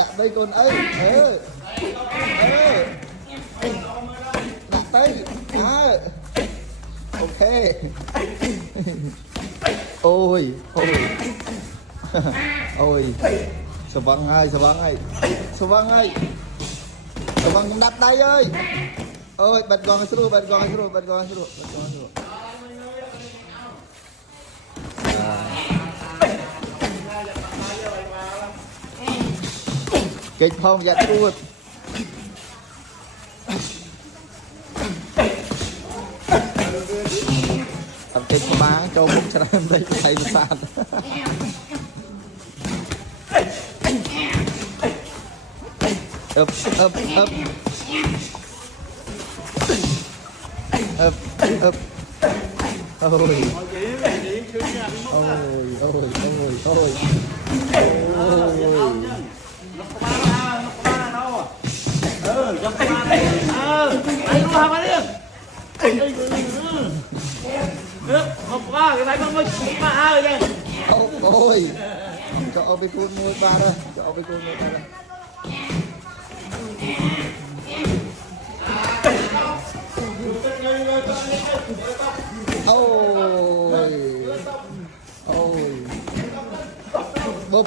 đặt đây con ấy đặt đây ok ôi ôi sao vâng ơi cũng đặt đây ơi ôi bật gòn xuống kịch phong dạ chuột tập kịch của má cho một cho em đây thầy một sàn ấp ôi cho ông bị phun môi ba thôi ôi bốp